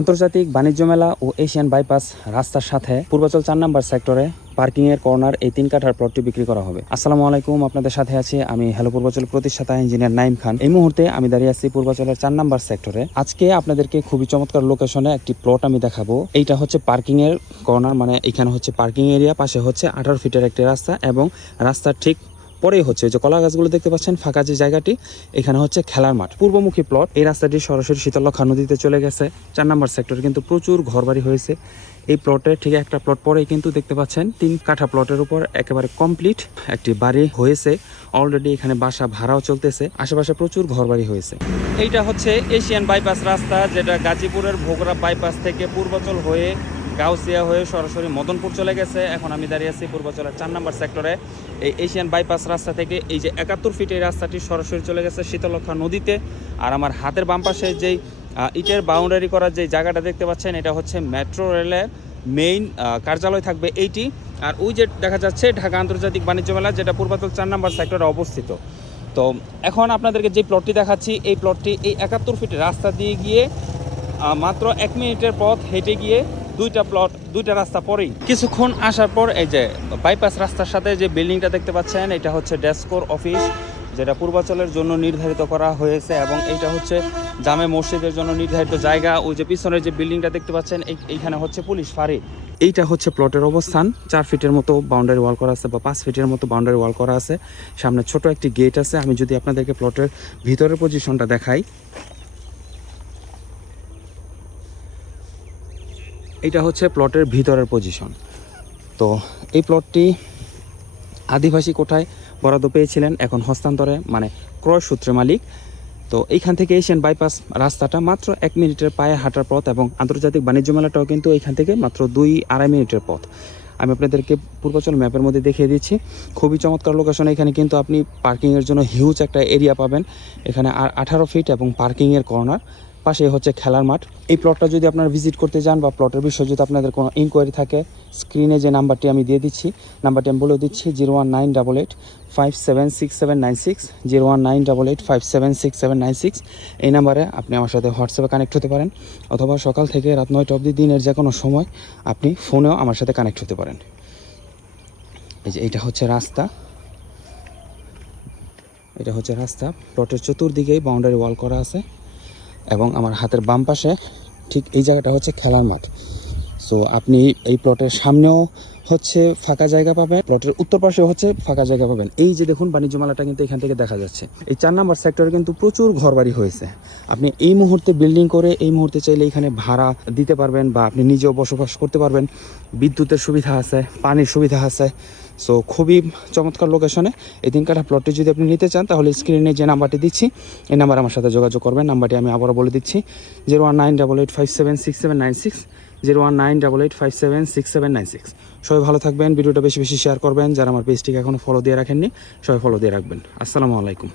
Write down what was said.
আন্তর্জাতিক বাণিজ্য মেলা ও এশিয়ান বাইপাস রাস্তার সাথে পূর্বাচল 4 নম্বর সেক্টরে পার্কিং এর কর্নার এই 3 কাঠার প্লটটি বিক্রি করা হবে। আসসালামু আলাইকুম, আপনাদের সাথে আছি আমি হ্যালো পূর্বাচল প্রতিষ্ঠাতা ইঞ্জিনিয়ার নাইম খান। এই মুহূর্তে আমি দাঁড়িয়ে আছি পূর্বাচলের 4 নম্বর সেক্টরে। আজকে আপনাদেরকে খুবই চমৎকার লোকেশনে একটি প্লট আমি দেখাবো। এইটা হচ্ছে পার্কিং এর কর্নার, মানে এখানে হচ্ছে পার্কিং এরিয়া, পাশে হচ্ছে 18 ফিটের একটি রাস্তা এবং রাস্তার ঠিক পরেই হচ্ছে যে কলা গাছগুলো দেখতে পাচ্ছেন, ফাঁকা যে জায়গাটি, এখানে হচ্ছে খেলার মাঠ, পূর্বমুখী প্লট। এই রাস্তাটি সরাসরি শীতলক্ষা নদীতে চলে গেছে। 4 নম্বর সেক্টরে কিন্তু প্রচুর ঘরবাড়ি হয়েছে। এই প্লটের ঠিক একটা প্লট পরেই কিন্তু দেখতে পাচ্ছেন 3 কাঠা প্লটের উপর একেবারে কমপ্লিট একটি বাড়ি হয়েছে। অলরেডি এখানে বাসা ভাড়াও চলতেছে, আশেপাশে প্রচুর ঘরবাড়ি হয়েছে। এইটা হচ্ছে এশিয়ান বাইপাস রাস্তা, যেটা গাজীপুরের ভোগড়া বাইপাস থেকে পূর্বাচল হয়ে গাউসিয়া হয়ে সরাসরি মদনপুর চলে গেছে। এখন আমি দাঁড়িয়ে আছি পূর্বাচলের 4 নম্বর সেক্টরে। এই এশিয়ান বাইপাস রাস্তা থেকে এই যে 71 ফিট এই রাস্তাটি সরাসরি চলে গেছে শীতলক্ষা নদীতে। আর আমার হাতের বাম পাশে যেই ইটের বাউন্ডারি করার যে জায়গাটা দেখতে পাচ্ছেন, এটা হচ্ছে মেট্রো রেলের মেইন কার্যালয় থাকবে এইটি। আর ওই যে দেখা যাচ্ছে ঢাকা আন্তর্জাতিক বাণিজ্য মেলা, যেটা পূর্বাচল 4 নম্বর সেক্টরে অবস্থিত। তো এখন আপনাদেরকে যে প্লটটি দেখাচ্ছি, এই প্লটটি এই 71 ফিট রাস্তা দিয়ে গিয়ে মাত্র 1 মিনিটের পথ হেঁটে গিয়ে দুইটা রাস্তা পরেই কিছুক্ষণ আসার পর এই যে বাইপাস রাস্তার সাথে যে বিল্ডিংটা দেখতে পাচ্ছেন, এটা হচ্ছে ডেসকোর অফিস, যেটা পূর্বাচলের জন্য নির্ধারিত করা হয়েছে। এবং এইটা হচ্ছে জামে মসজিদের জন্য নির্ধারিত জায়গা। ওই যে পিছনের যে বিল্ডিংটা দেখতে পাচ্ছেন, এইখানে হচ্ছে পুলিশ ফাঁড়ি। এইটা হচ্ছে প্লটের অবস্থান। 4 ফিটের মতো বাউন্ডারি ওয়াল করা আছে বা 5 ফিটের মতো বাউন্ডারি ওয়াল করা আছে। সামনে ছোট একটি গেট আছে। আমি যদি আপনাদেরকে প্লটের ভিতরের পজিশনটা দেখাই, এটা হচ্ছে প্লটের ভিতরের পজিশন। তো এই প্লটটি আদিবাসী কোঠায় বরাদ্দ পেয়েছিলেন, এখন হস্তান্তরে মানে ক্রয় সূত্রে মালিক। তো এইখান থেকে এশিয়ান বাইপাস রাস্তাটা মাত্র 1 মিনিটের পায়ে হাঁটার পথ এবং আন্তর্জাতিক বাণিজ্য মেলাটাও কিন্তু এইখান থেকে মাত্র 2-2.5 মিনিটের পথ। আমি আপনাদেরকে পূর্বাচল ম্যাপের মধ্যে দেখিয়ে দিচ্ছি। খুবই চমৎকার লোকেশন। এখানে কিন্তু আপনি পার্কিংয়ের জন্য হিউজ একটা এরিয়া পাবেন। এখানে 18 ফিট এবং পার্কিংয়ের কর্নার, পাশে হচ্ছে খেলার মাঠ। এই প্লটটা যদি আপনারা ভিজিট করতে যান বা প্লটের বিষয়ে যদি আপনাদের কোনো ইনকোয়ারি থাকে, স্ক্রিনে যে নাম্বারটি আমি দিয়ে দিচ্ছি, নাম্বারটি আমি বলে দিচ্ছি 01988576796, 01988576796। এই নাম্বারে আপনি আমার সাথে হোয়াটসঅ্যাপে কানেক্ট হতে পারেন, অথবা সকাল থেকে রাত 9টা অবধি দিনের যে কোনো সময় আপনি ফোনেও আমার সাথে কানেক্ট হতে পারেন। এই যে এইটা হচ্ছে রাস্তা, এটা হচ্ছে রাস্তা। প্লটের চতুর্দিকেই বাউন্ডারি ওয়াল করা আছে এবং আমার হাতের বাম পাশে ঠিক এই জায়গাটা হচ্ছে খেলার মাঠ। সো আপনি এই প্লটের সামনেও হচ্ছে ফাঁকা জায়গা পাবেন, প্লটের উত্তর পাশেও হচ্ছে ফাঁকা জায়গা পাবেন। এই যে দেখুন বাণিজ্য মেলাটা কিন্তু এখান থেকে দেখা যাচ্ছে। এই 4 নম্বর সেক্টরে কিন্তু প্রচুর ঘরবাড়ি হয়েছে। আপনি এই মুহূর্তে বিল্ডিং করে এই মুহূর্তে চাইলে এখানে ভাড়া দিতে পারবেন বা আপনি নিজেও বসবাস করতে পারবেন। বিদ্যুতের সুবিধা আছে, পানির সুবিধা আছে। সো খুবই চমৎকার লোকেশনে এই 3 কাঠা প্লটটি যদি আপনি নিতে চান, তাহলে স্ক্রিনে যে নাম্বারটি দিচ্ছি, এই নাম্বারে আমার সাথে যোগাযোগ করবেন। নাম্বারটি আমি আবারও বলে দিচ্ছি 01988576796, 01988576796। সবাই ভালো থাকবেন, ভিডিওটা বেশি বেশি শেয়ার করবেন। যারা আমার পেজটিকে এখনও ফলো দিয়ে রাখেননি, সবাই ফলো দিয়ে রাখবেন। আসসালামু আলাইকুম।